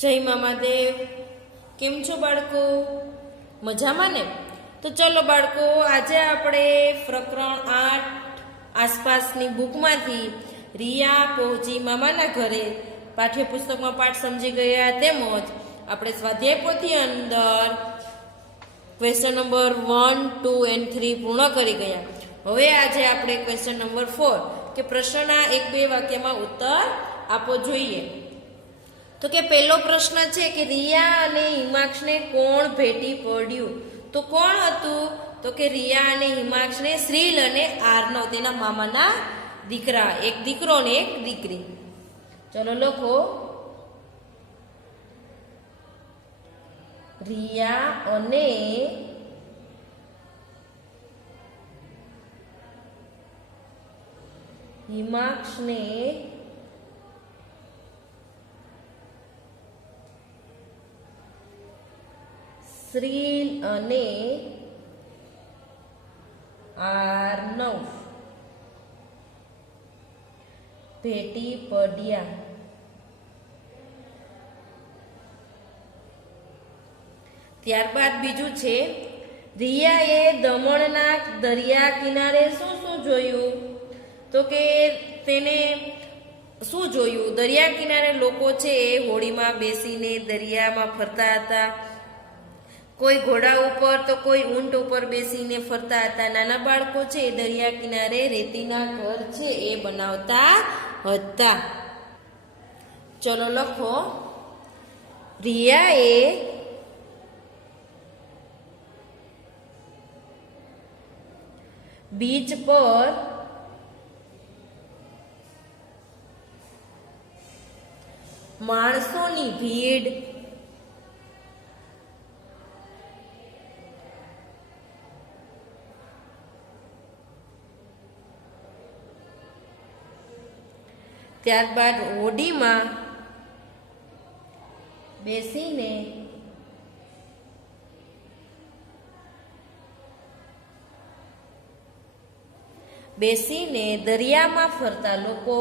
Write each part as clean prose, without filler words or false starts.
જય મામાદેવ। કેમ છો બાળકો? મજામાં ને? તો ચલો બાળકો, આજે આપણે પ્રકરણ 8 આસપાસની બુકમાંથી રિયા પહોંચી મામાના ઘરે પાઠ્યપુસ્તકમાં પાઠ સમજી ગયા, તેમજ આપણે સ્વાધ્યાય પોથી અંદર ક્વેશ્ચન નંબર 1, 2 and 3 પૂર્ણ કરી ગયા। હવે આજે આપણે ક્વેશ્ચન નંબર 4 કે પ્રશ્નના 1-2 વાક્યમાં ઉત્તર આપવો જોઈએ। તો કે પહેલો પ્રશ્ન છે કે રિયા અને હિમાંશને કોણ ભેટી પડ્યું? તો કોણ હતું? તો કે રિયા અને હિમાંશને શ્રીલ અને આર્નવ, તેના મામાના દીકરા, એક દીકરો ને એક દીકરી। ચલો લખો, રિયા અને હિમાંશને શ્રીલ અને આર્નવ ભેટી પડ્યા। ત્યારબાદ બીજું છે, રિયાએ દમણના દરિયા કિનારે શું શું જોયું? તો કે તેને શું જોયું? દરિયા કિનારે લોકો છે એ હોડીમાં બેસીને દરિયામાં ફરતા હતા, કોઈ ઘોડા ઉપર તો કોઈ ઊંટ ઉપર બેસીને ફરતા હતા। નાના બાળકો છે એ દરિયા કિનારે રેતીના ઘર છે એ બનાવતા હતા। ચલો લખો, રિયાએ બીચ પર માણસોની ભીડ ત્યારબાદ હોડીમાં બેસીને દરિયામાં ફરતા લોકો,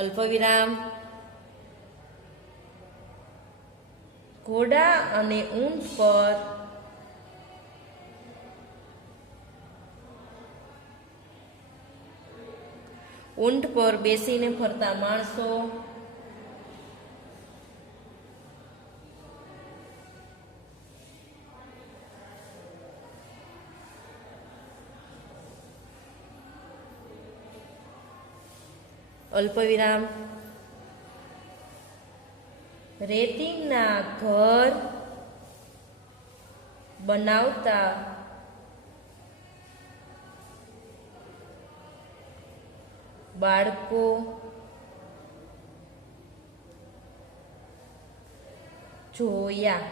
અલ્પવિરામ, ઘોડા અને ઊંટ પર બેસીને ફરતા માણસો, અલ્પવિરામ, રેતીના ઘર બનાવતા બાળકો, જોયા।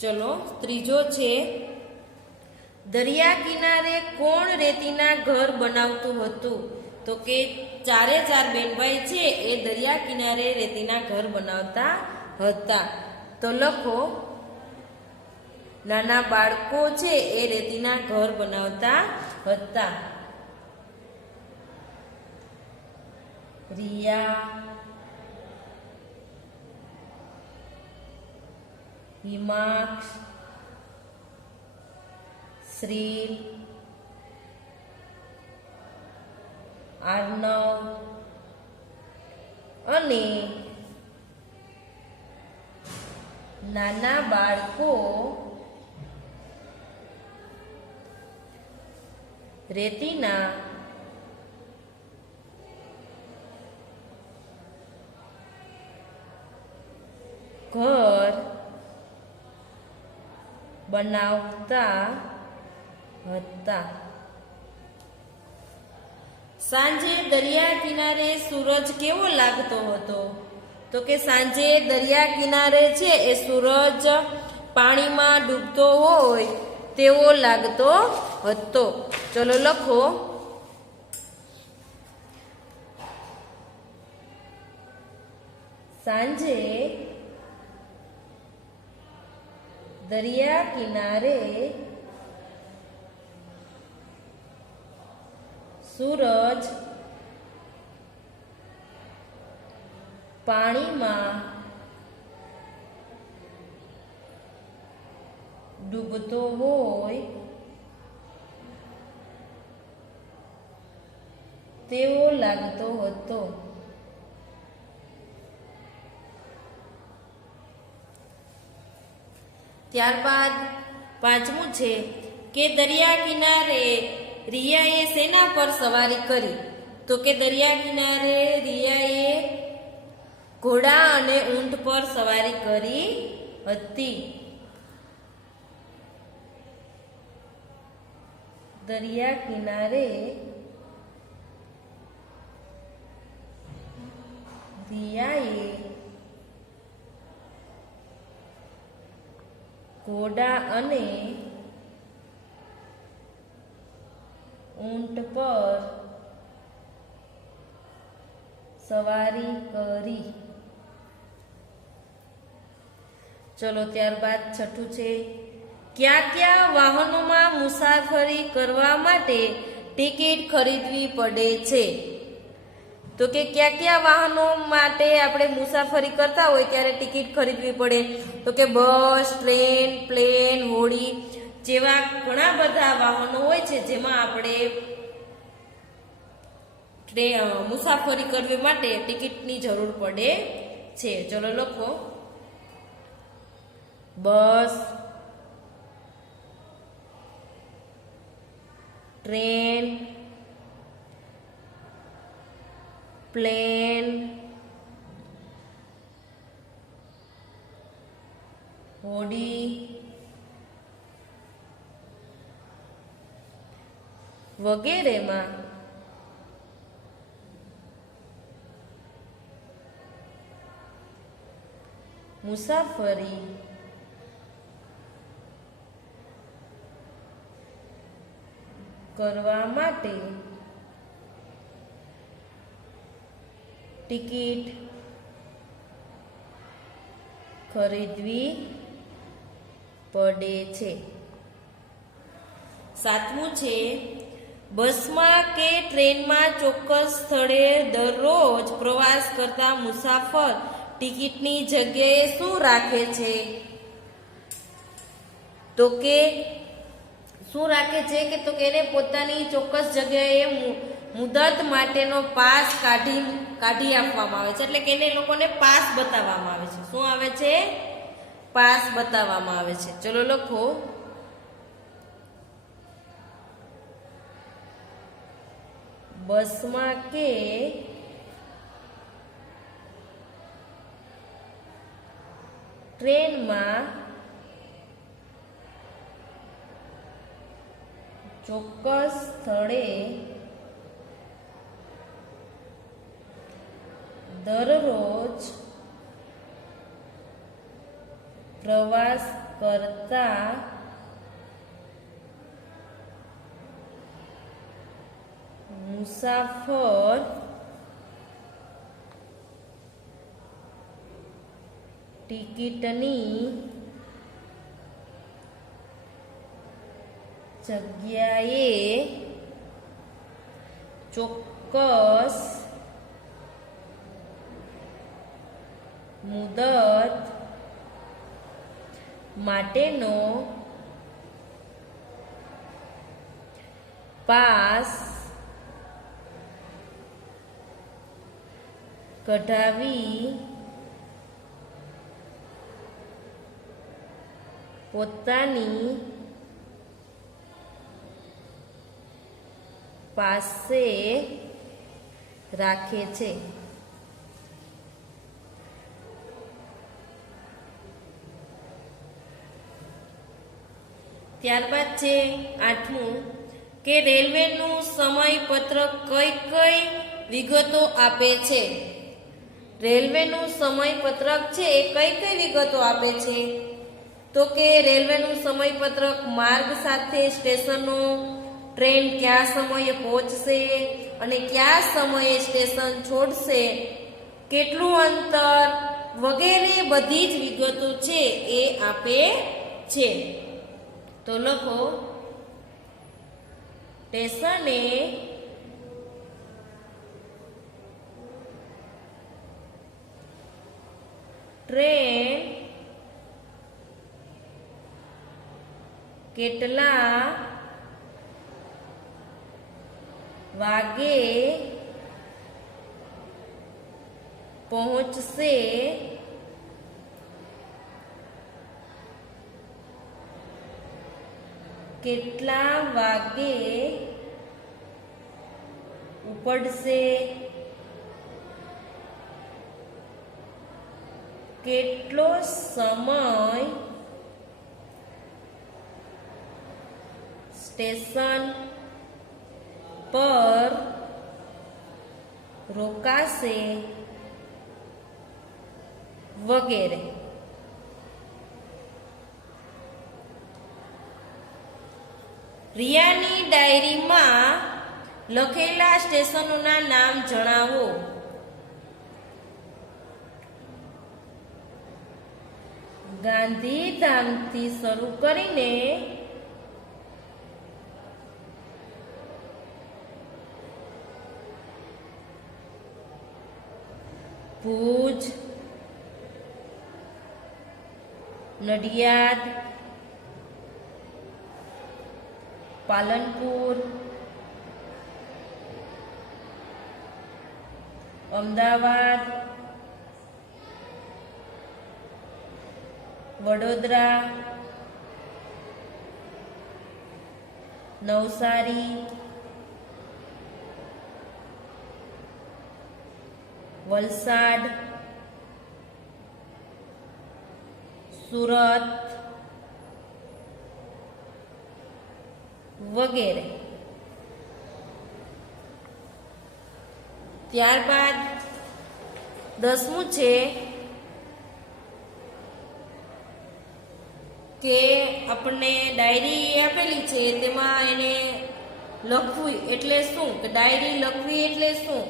ચલો ત્રીજો છે, દરિયા કિનારે કોણ રેતીના ઘર બનાવતું હતું? તો કે 4 બેનભાઈ છે એ દરિયા કિનારે રેતીના ઘર બનાવતા હતા। તો લખો, નાના બાળકો છે એ રેતીના ઘર બનાવતા હતા। રિયા, હિમાંશ, શ્રીલ, આર્નવ અને નાના બાળકો રેતીના ઘર બનાવતા હતા। સાંજે દરિયા કિનારે સૂરજ કેવો લાગતો હતો? તો કે સાંજે દરિયા કિનારે છે એ સૂરજ પાણીમાં ડૂબતો હોય તેવો લાગતો હતો। ચલો લખો, સાંજે દરિયા કિનારે સૂરજ પાણીમાં ડૂબતો હોય તેવો લાગતો હતો. ત્યારબાદ પાંચમું છે કે દરિયા કિનારે રિયાએ શેના પર સવારી કરી? તો કે દરિયા કિનારે રિયાએ ઘોડા અને ઊંટ પર સવારી કરી હતી. દરિયા કિનારે રિયાએ ઘોડા અને ઊંટ પર સવારી કરી. ચલો ત્યારબાદ છઠ્ઠું છે કયા કયા વાહનોમાં મુસાફરી કરવા માટે ટિકિટ ખરીદવી પડે છે? તો કે કયા કયા વાહનો માટે આપણે મુસાફરી કરતા હોય ત્યારે ટિકિટ ખરીદવી પડે? તો કે બસ, ટ્રેન, પ્લેન, હોડી જેવા ઘણા બધા વાહનો હોય છે જેમાં આપણે મુસાફરી કરવી માટે ટિકિટની જરૂર પડે છે. ચલો લખો. બસ, ટ્રેન, પ્લેન, હોડી વગેરેમાં મુસાફરી કરવા માટે ટિકિટ ખરીદવી પડે છે. સાતમું છે બસમાં કે ટ્રેનમાં ચોક્કસ સ્થળે દરરોજ પ્રવાસ કરતા મુસાફર ટિકિટની જગ્યાએ શું રાખે છે? તો કે શું રાખે છે કે એને પોતાની ચોક્કસ જગ્યાએ મુદત માટેનો પાસ કાઢી આપવામાં આવે છે. એટલે કે એને લોકોને પાસ બતાવવામાં આવે છે. શું આવે છે? પાસ બતાવવામાં આવે છે. ચલો લખો. બસમાં કે ટ્રેનમાં ચોક્કસ સ્થળે દરરોજ પ્રવાસ કરતા મુસાફર ટિકિટની જગ્યાએ ચોક્કસ મુદત માટેનો પાસ કઢાવી પોતાની પાસે રાખે છે. ત્યારબાદ છે આઠમું કે રેલવેનું સમયપત્રક કઈ કઈ વિગતો આપે છે? રેલવેનું સમયપત્રક છે એ કઈ કઈ વિગતો આપે છે? તો કે રેલવેનું સમયપત્રક માર્ગ સાથે સ્ટેશનો, ટ્રેન કયા સમયે પહોંચશે અને કયા સમયે સ્ટેશન છોડશે, કેટલું અંતર વગેરે બધી જ વિગતો છે એ આપે છે. તો લખો સ્ટેશને ટ્રેન કેટલા વાગે પહોંચશે કેટલા વાગે ઉપડશે કેટલો સમય સ્ટેશન પર રોકાશે વગેરે. રિયાની ડાયરીમાં લખેલા સ્ટેશનોના નામ જણાવો. ગાંધીધામથી શરૂ કરીને ભુજ, નડિયાદ, પાલનપુર, અમદાવાદ, વડોદરા, નવસારી, વલસાડ, સુરત વગેરે. ત્યારબાદ 10મું છે કે આપણને ડાયરી આપેલી છે તેમાં એને લખવું એટલે શું, કે ડાયરી લખવી એટલે શું.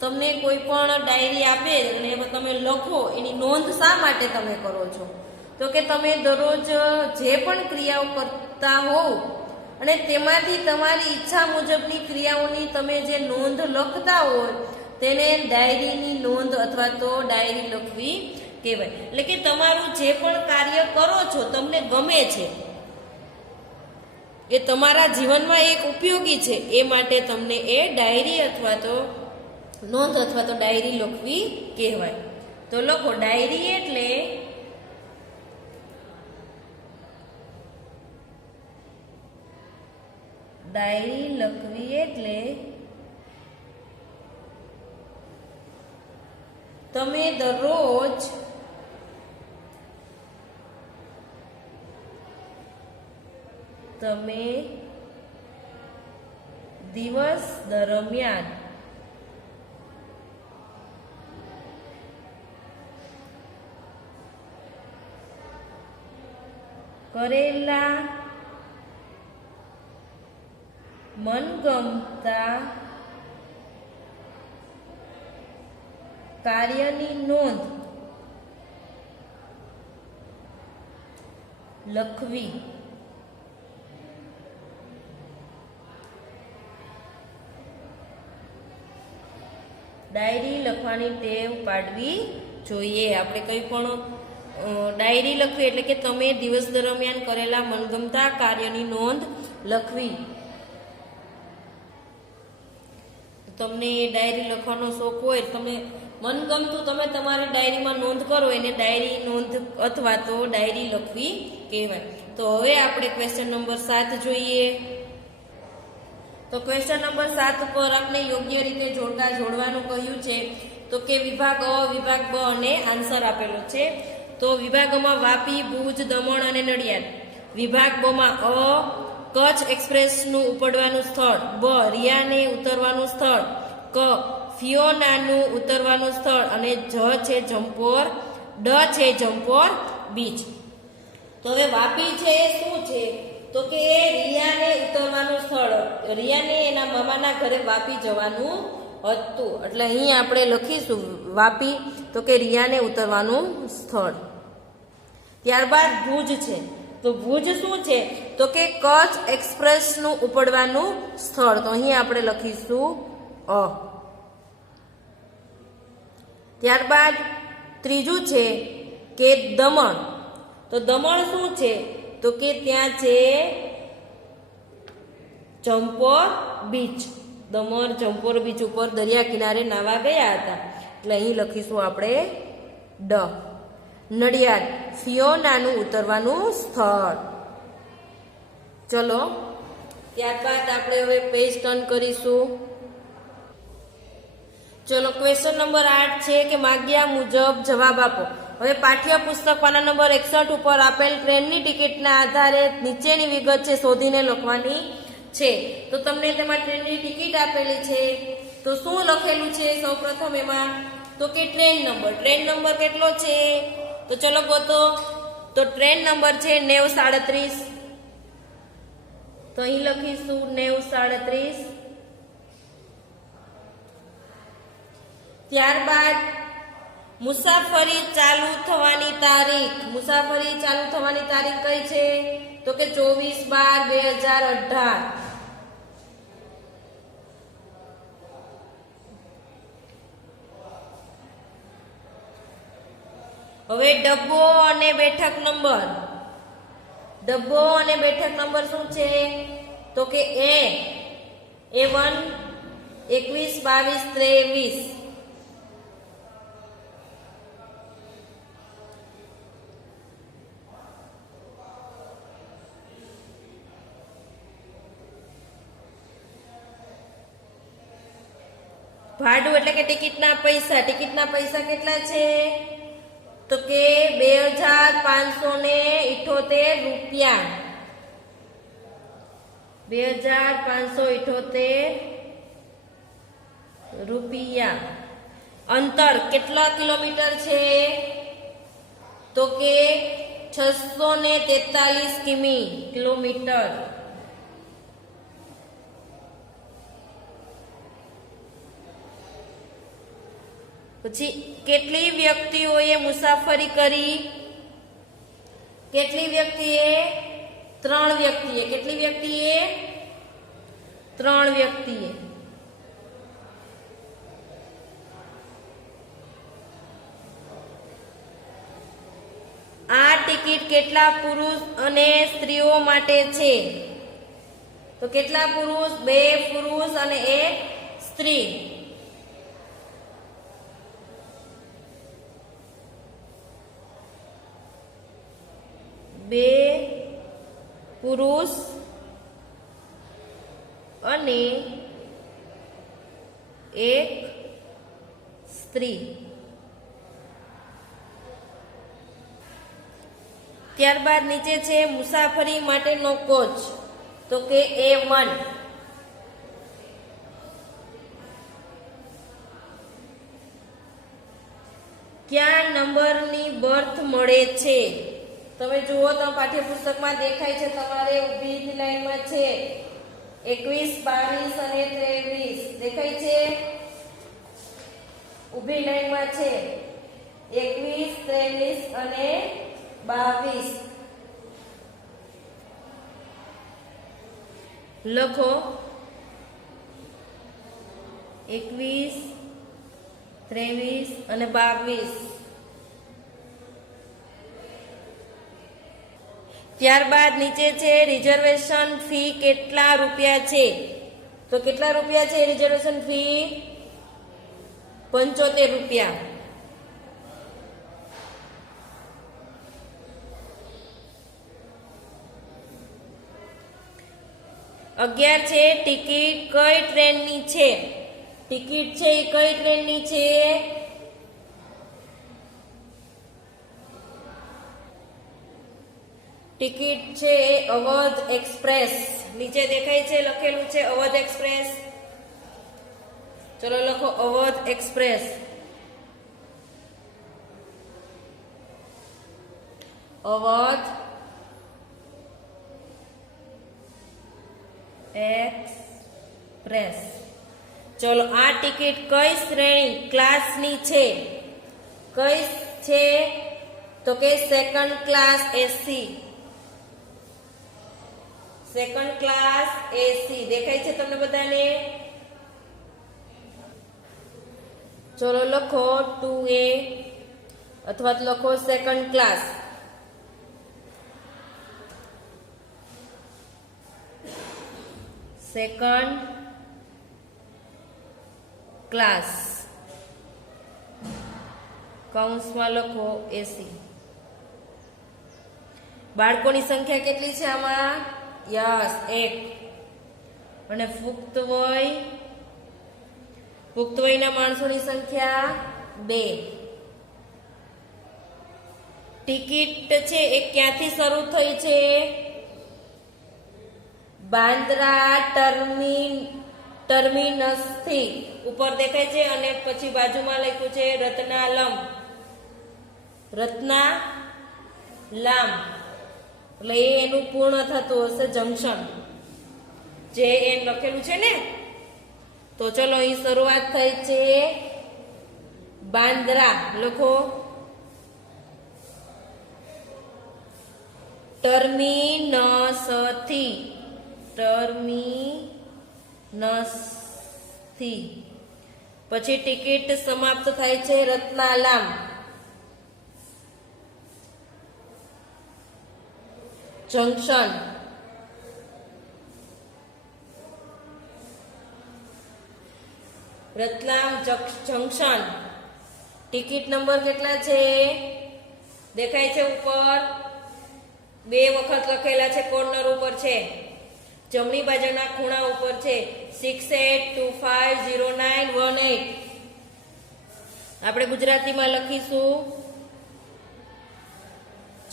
તમને કોઈ પણ ડાયરી આપે અને તમે લખો, એની નોંધ શા માટે તમે કરો છો? તો કે તમે દરરોજ જે પણ ક્રિયાઓ કરતા હોવ અને તેમાંથી તમારી ઈચ્છા મુજબની ક્રિયાઓની તમે જે નોંધ લખતા હોય તેને ડાયરીની નોંધ અથવા તો ડાયરી લખવી કહેવાય. એટલે કે તમારું જે પણ કાર્ય કરો છો તમને ગમે છે, એ તમારા જીવનમાં એક ઉપયોગી છે, એ માટે તમને એ ડાયરી અથવા તો નોંધ અથવા તો ડાયરી લખવી કહેવાય. તો લખો ડાયરી એટલે ડાયરી લખવી એટલે તમે દરરોજ દિવસ દરમિયાન કરેલા મનગમતા કાર્યની નોંધ લખવી. ડાયરી લખવાની ટેવ પાડવી જોઈએ. આપણે કંઈ પણ ડાયરી લખવી એટલે કે તમે દિવસ દરમિયાન કરેલા મનગમતા કાર્યની નોંધ લખવી. તમને ડાયરી લખવાનો શોખ હોય, તમે મનગમતું તમે તમારી ડાયરીમાં નોંધ કરો, એને ડાયરી નોંધ અથવા તો ડાયરી લખવી કહેવાય. તો હવે આપણે ક્વેશ્ચન નંબર 7 જોઈએ. તો ક્વેશ્ચન નંબર 7 ઉપર આપણે યોગ્ય રીતે જોડવાનું કહ્યું છે. તો કે વિભાગ અ, વિભાગ બ અને આન્સર આપેલો છે. તો વિભાગમાં વાપી, ભુજ, દમણ અને નડિયાદ. વિભાગ બ માં અ કચ્છ એક્સપ્રેસનું ઉપડવાનું સ્થળ, બ રિયાને ઉતરવાનું સ્થળ, ક ફિયોનાનું ઉતરવાનું સ્થળ અને જ છે જમ્પોર, ડ છે જમ્પોર બીચ. તો હવે વાપી છે એ શું છે? તો કે રિયાને ઉતરવાનું સ્થળ. રિયાને એના મામાના ઘરે વાપી જવાનું હતું. એટલે અહીં આપણે લખીશું વાપી, તો કે રિયાને ઉતરવાનું સ્થળ. ત્યારબાદ ભુજ છે, તો ભુજ શું છે? તો કે કચ્છ એક્સપ્રેસનું ઉપડવાનું સ્થળ. તો અહીં આપણે લખીશું અ. ત્યારબાદ ત્રીજું છે કે દમણ. તો દમણ શું છે? તો કે ત્યાં છે ચંપોર બીચ. દમણ ચંપોર બીચ ઉપર દરિયા કિનારે નાવા ગયા હતા, એટલે અહીં લખીશું આપણે ડ. નડિયાદ ફિયોનાનું ઉતરવાનું સ્થળ. ચલો ત્યારબાદ આપણે હવે પેજ ટર્ન કરીશું. ચલો ક્વેશ્ચન નંબર 8 છે કે માગ્યા મુજબ જવાબ આપો. હવે પાઠ્યપુસ્તક પાના નંબર 61 ઉપર આપેલ ટ્રેનની ટિકિટના આધારે નીચેની વિગત છે શોધીને લખવાની છે. તો તમને તેમાં ટ્રેનની ટિકિટ આપેલી છે, તો શું લખેલું છે સૌપ્રથમ એમાં? તો કે ટ્રેન નંબર. ટ્રેન નંબર કેટલો છે? તો ચલો ગોતો. તો ટ્રેન નંબર છે 937. તો અહીં લખીશું 937. ત્યારબાદ મુસાફરી ચાલુ થવાની તારીખ. મુસાફરી ચાલુ થવાની તારીખ કઈ છે? તો કે 24/12/2018. હવે ડબ્બો અને બેઠક નંબર. ડબ્બો અને બેઠક નંબર શું છે? તો કે A1 21 22 23. ભાડું એટલે કે ટિકિટના પૈસા. ટિકિટના પૈસા કેટલા છે? તો કે 2578 રૂપિયા. 2578 રૂપિયા. અંતર કેટલા કિલોમીટર છે? તો કે 643 કિલોમીટર. પછી કેટલી વ્યક્તિઓએ મુસાફરી કરી? કેટલી વ્યક્તિએ? 3 વ્યક્તિએ. કેટલી વ્યક્તિએ? 3 વ્યક્તિએ. આ ટિકિટ કેટલા પુરુષ અને સ્ત્રીઓ માટે છે? તો કેટલા પુરુષ? 2 પુરુષ અને 1 સ્ત્રી. બે પુરુષ અને 1 સ્ત્રી. ત્યારબાદ નીચે છે મુસાફરી માટેનો કોચ. તો કે A1. ક્યાં નંબરની બર્થ મળે છે? તમે જુઓ તો પાઠ્યપુસ્તકમાં દેખાય છે, તમારે ઊભી લાઈનમાં છે 21 22 અને 23 દેખાય છે. ઊભી લાઈનમાં છે 21 23 અને 22. લખો 21 23 અને 22. ત્યારબાદ નીચે છે રિઝર્વેશન ફી કેટલા રૂપિયા છે? તો કેટલા રૂપિયા છે રિઝર્વેશન ફી? 75 રૂપિયા. અગિયાર છે ટિકિટ કઈ ટ્રેનની છે? ટિકિટ છે એ કઈ ટ્રેનની છે? ટિકિટ છે એ અવધ એક્સપ્રેસ. નીચે દેખાય છે લખેલું છે અવધ એક્સપ્રેસ. ચલો લખો અવધ એક્સપ્રેસ. અવધ એક્સપ્રેસ. ચલો આ ટિકિટ કઈ શ્રેણી ક્લાસની છે? કઈ છે? તો કે સેકન્ડ ક્લાસ એસી. સેકન્ડ ક્લાસ એસી દેખાય છે તમને બધાને? ચલો લખો 2A અથવા તો લખો સેકન્ડ ક્લાસ. સેકન્ડ ક્લાસ કૌંસમાં લખો એસી. બાળકોની સંખ્યા કેટલી છે આમાં? યસ 1. અને પુખ્ત વયના માણસોની સંખ્યા 2. ટિકિટ છે એ ક્યાંથી શરૂ થઈ છે? બાંદ્રા ટર્મિનસથી ઉપર દેખાય છે અને પછી બાજુમાં લખ્યું છે રત્નાલમ. એટલે એનું પૂર્ણ થતું હશે જંકશન, જે એન લખેલું છે ને. તો ચલો અહીં શરૂઆત થઈ છે બાંદ્રા. લખો ટર્મિનસથી. પછી ટિકિટ સમાપ્ત થાય છે Ratlam. Junction. Ratlam junction. Ticket number કેટલા છે? દેખાય છે ઉપર 2 વખત લખેલા છે, કોર્નર ઉપર છે, જમણી બાજુના ખૂણા ઉપર છે 68250918. આપણે ગુજરાતીમાં લખીશું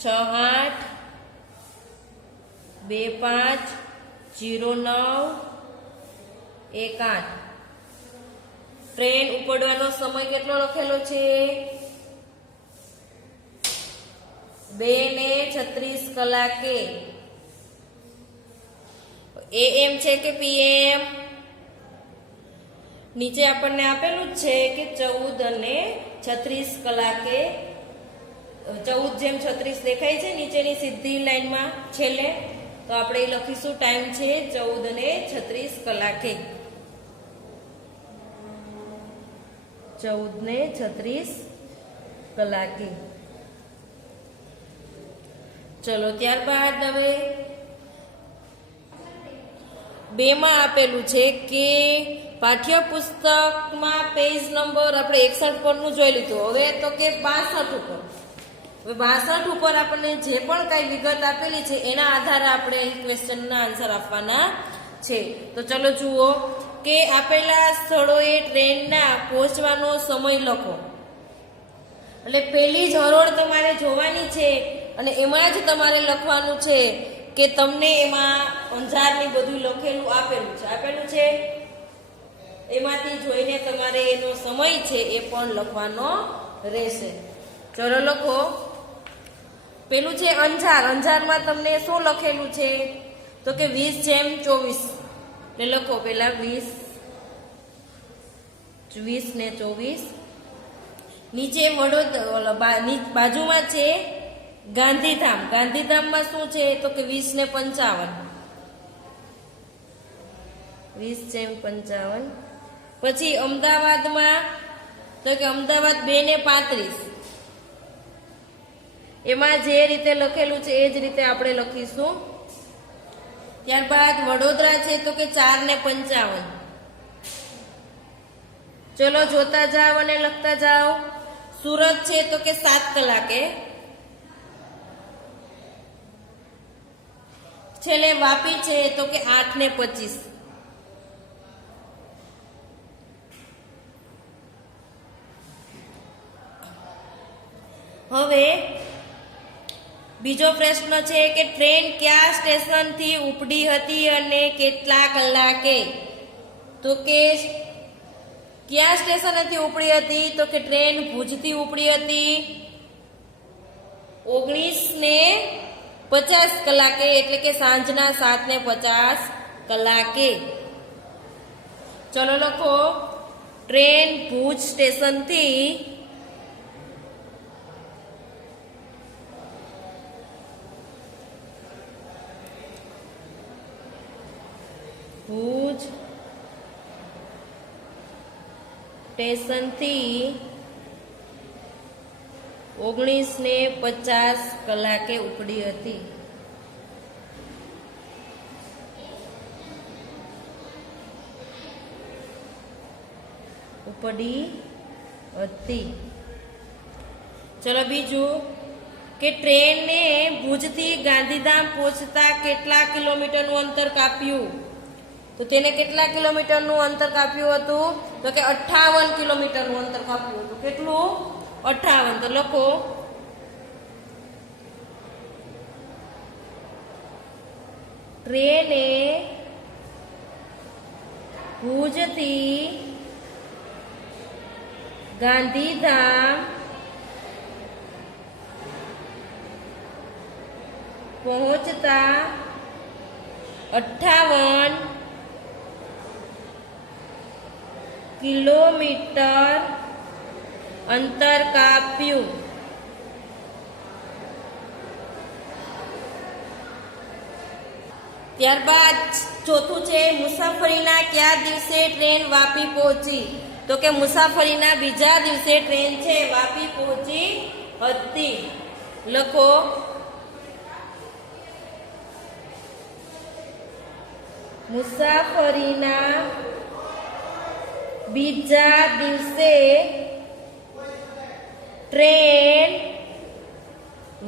68250918. ટ્રેન ઉપડવાનો સમય કેટલો લખેલો છે? 2:36 કલાકે. AM છે કે PM? નીચે આપણને આપેલું જ છે કે 14:36 કલાકે. 14:36 દેખાય છે નીચેની સીધી લાઈનમાં છેલ્લે. તો આપણે એ લખીશું ટાઈમ છે 14:36 કલાકે. 14:36 કલાકે. ચલો ત્યારબાદ હવે 2 માં આપેલું છે કે પાઠ્યપુસ્તકમાં પેજ નંબર આપણે 61 પરનું જોઈ લીધું. હવે તો કે 62 ઉપર. હવે 62 ઉપર આપણને જે પણ કઈ વિગત આપેલી છે એના આધારે આપણે અહીં ક્વેશ્ચનના આન્સર આપવાના છે. તો ચલો જુઓ કે આપેલા સ્થળોએ ટ્રેનના પહોંચવાનો સમય લખો. એટલે પહેલી જ હરોળ તમારે જોવાની છે અને એમાં જ તમારે લખવાનું છે કે તમને એમાં અંજારની બધું લખેલું આપેલું છે એમાંથી જોઈને તમારે એનો સમય છે એ પણ લખવાનો રહેશે. ચલો લખો. પેલું છે અંજાર. અંજારમાં તમને શું લખેલું છે? તો કે 20:24. એટલે લખો પેલા 20 ને 24. નીચે બાજુમાં છે ગાંધીધામ. ગાંધીધામમાં શું છે? તો કે 20:55. 20:55. પછી અમદાવાદમાં તો કે અમદાવાદ 2:35. એમાં જે રીતે લખેલું છે એ જ રીતે આપણે લખીશું. ત્યારબાદ વડોદરા છે તો કે 4:55. ચલો જોતા જાઓ અને લખતા જાઓ. સુરત છે તો કે 7 કલાકે. છેલ્લે વાપી છે તો કે 8:25. હવે બીજો પ્રશ્ન છે કે ટ્રેન કયા સ્ટેશનથી ઉપડી હતી અને કેટલા કલાકે? તો કે કયા સ્ટેશનથી ઉપડી હતી? તો કે ટ્રેન ભુજથી ઉપડી હતી 19:50 કલાકે, એટલે કે સાંજના 7:50 કલાકે. ચલો લખો, ટ્રેન ભુજ સ્ટેશનથી ભુજ સ્ટેશનથી 19:50 કલાકે ઉપડી હતી. ચલો બીજું કે ટ્રેને ભુજથી ગાંધીધામ પહોંચતા કેટલા કિલોમીટરનું અંતર કાપ્યું? તો તેને કેટલા કિલોમીટરનું અંતર કાપ્યું હતું? તો કે 58 કિલોમીટરનું અંતર કાપ્યું હતું. કેટલું? 58. તો લખો, ટ્રેને ભુજથી ગાંધીધામ પહોંચતા 58 કિલોમીટર અંતર કાપ્યું. ત્યારબાદ ચોથું છે, મુસાફરીના કયા દિવસે ટ્રેન વાપી પહોંચી? તો કે મુસાફરીના બીજા દિવસે ટ્રેન છે વાપી પહોંચી હતી. લખો, મુસાફરીના બીજા દિવસે ટ્રેન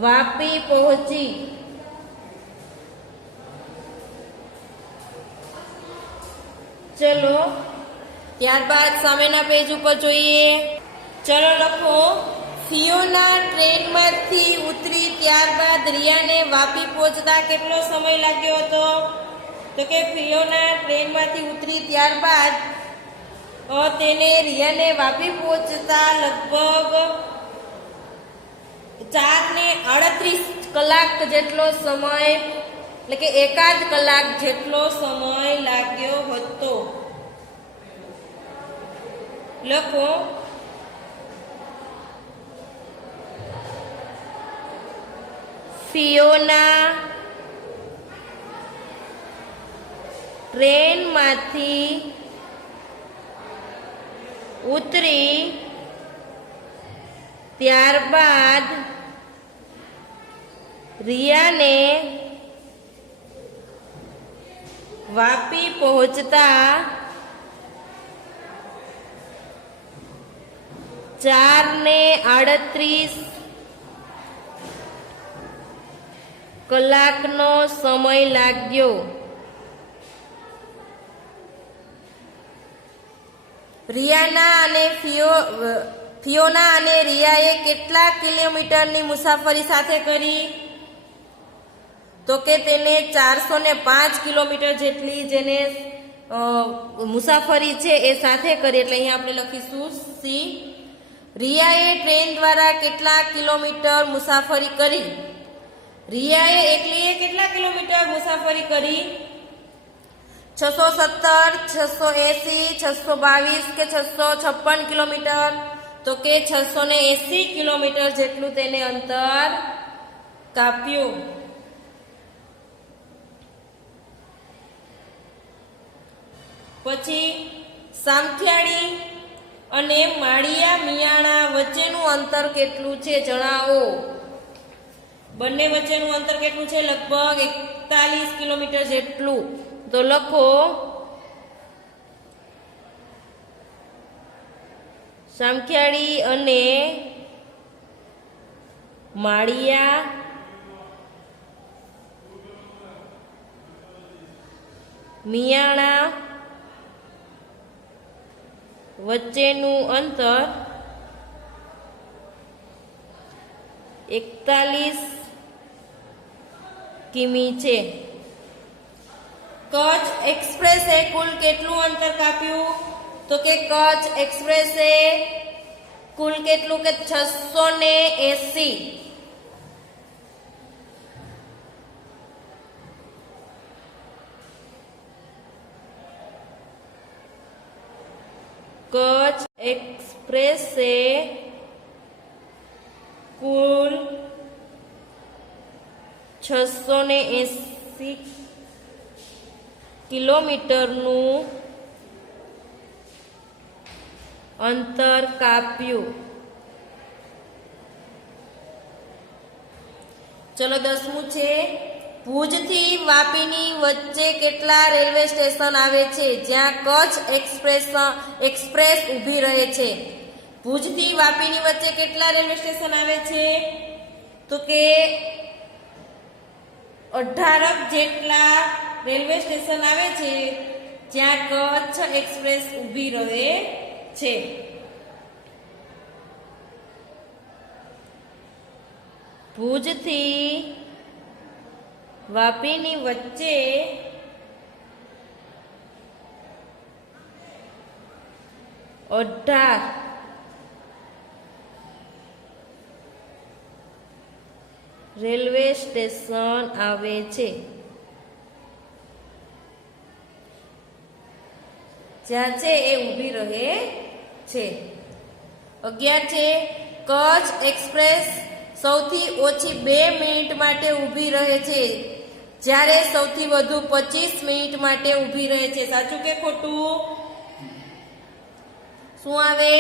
વાપી પહોંચી. ચલો ત્યારબાદ સામેના પેજ ઉપર જોઈએ. ચલો લખો, ફિયોના ટ્રેનમાંથી ઉતરી ત્યારબાદ રિયાને વાપી પહોંચતા કેટલો સમય લાગ્યો હતો? તો કે ફિયોના ટ્રેનમાંથી ઉતરી ત્યારબાદ તેને રિયાને વાપી પહોંચતા લગભગ 4:38 કલાક જેટલો સમય, એટલે કે 1 કલાક જેટલો સમય લાગ્યો હતો. લખો, ફિયોના ટ્રેનમાંથી ઉતરી ત્યારબાદ રિયાને વાપી પહોંચતા 4:38 કલાકનો સમય લાગ્યો. ફિયોના અને રિયાએ કેટલા કિલોમીટરની મુસાફરી સાથે કરી? તો કે તેને 405 કિલોમીટર જેટલી જેને મુસાફરી છે એ સાથે કરી. એટલે અહીંયા આપણે લખીશું સી. રિયાએ ટ્રેન દ્વારા કેટલા કિલોમીટર મુસાફરી કરી? રિયાએ એકલીએ કેટલા કિલોમીટર મુસાફરી કરી? 670, 680, 622 કે 656 કિલોમીટર? તો કે 680 કિલોમીટર જેટલું તેને અંતર કાપ્યું. પછી સામખિયાળી અને માળિયા મિયાણા વચ્ચેનું અંતર કેટલું છે જણાવો. બંને વચ્ચેનું અંતર કેટલું છે? લગભગ 41 કિલોમીટર જેટલું. તો લખો, સામખિયાળી અને માળિયા મિયાણા વચ્ચેનું અંતર 41 કિમી છે. કચ્છ એક્સપ્રેસે કુલ કેટલું અંતર કાપ્યું? તો કે કચ્છ એક્સપ્રેસે કુલ કેટલું? કે 680. कच्छ एक्सप्रेसे कुल 680 કિલોમીટરનું અંતર કાપ્યું. ચલો 10મું છે, ભુજથી વાપીની વચ્ચે કેટલા રેલવે સ્ટેશન આવે છે જ્યાં કચ્છ એક્સપ્રેસ ઊભી રહે છે? ભુજથી વાપીની વચ્ચે કેટલા રેલવે સ્ટેશન આવે છે? તો કે 18 જેટલા રેલવે સ્ટેશન આવે છે જ્યાં કચ્છ એક્સપ્રેસ ઊભી રહે છે. ભુજથી વાપીની વચ્ચે 18 રેલવે સ્ટેશન આવે છે જ્યાં છે એ ઊભી રહે છે. 11 છે, કચ્છ એક્સપ્રેસ સૌથી ઓછી 2 મિનિટ માટે ઊભી રહે છે જ્યારે સૌથી વધુ 25 મિનિટ માટે ઊભી રહે છે. સાચું કે ખોટું? શું આવે?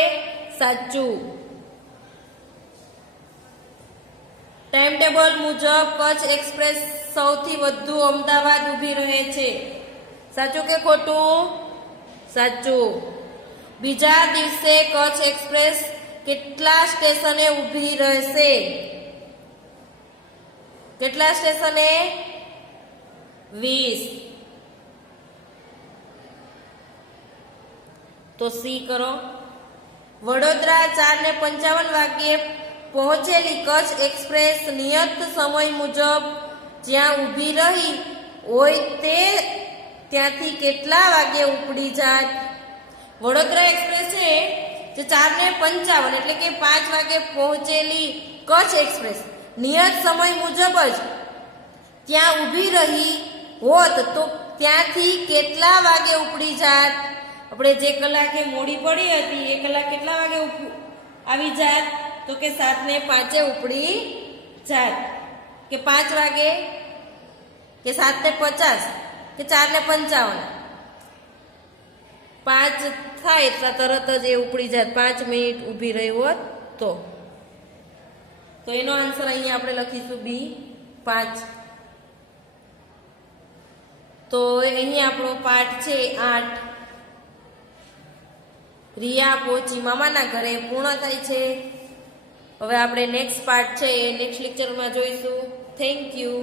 સાચું. ટાઈમ ટેબલ મુજબ કચ્છ એક્સપ્રેસ સૌથી વધુ અમદાવાદ ઊભી રહે છે. સાચું કે ખોટું? સાચું. બીજા દિવસે કચ્છ એક્સપ્રેસ કેટલા સ્ટેશને ઊભી રહેશે? કેટલા સ્ટેશને? 20. તો સી કરો. વડોદરા 4:55 વાગ્યે પહોંચેલી કચ્છ એક્સપ્રેસ નિયત સમય મુજબ જ્યાં ઊભી રહી હોય તે ત્યાંથી કેટલા વાગે ઉપડી જાત? વડોદરા એક્સપ્રેસ છે જે 4:55 એટલે કે 5 વાગે પહોંચેલી કચ્છ એક્સપ્રેસ નિયત સમય મુજબ જ ત્યાં ઊભી રહી હોત તો ત્યાંથી કેટલા વાગે ઉપડી જાત? આપણે જે કલાકે મોડી પડી હતી એ કલાક કેટલા વાગે આવી જાત? તો કે 7:05 ઉપડી જાત. કે 5 વાગે કે 7:50 કે 4:55? 5 થાય તો તરત જ એ ઉપડી જાત. 5 મિનિટ ઊભી રહી હોત તો એનો આન્સર અહીંયા આપણે લખીશું બી 5. તો અહીંયા આપણો પાઠ છે 8 રિયા પહોંચી મામાના ઘરે પૂર્ણ થાય છે. હવે આપણે નેક્સ્ટ પાર્ટ છે એ નેક્સ્ટ લેક્ચરમાં જોઈશું. Thank you.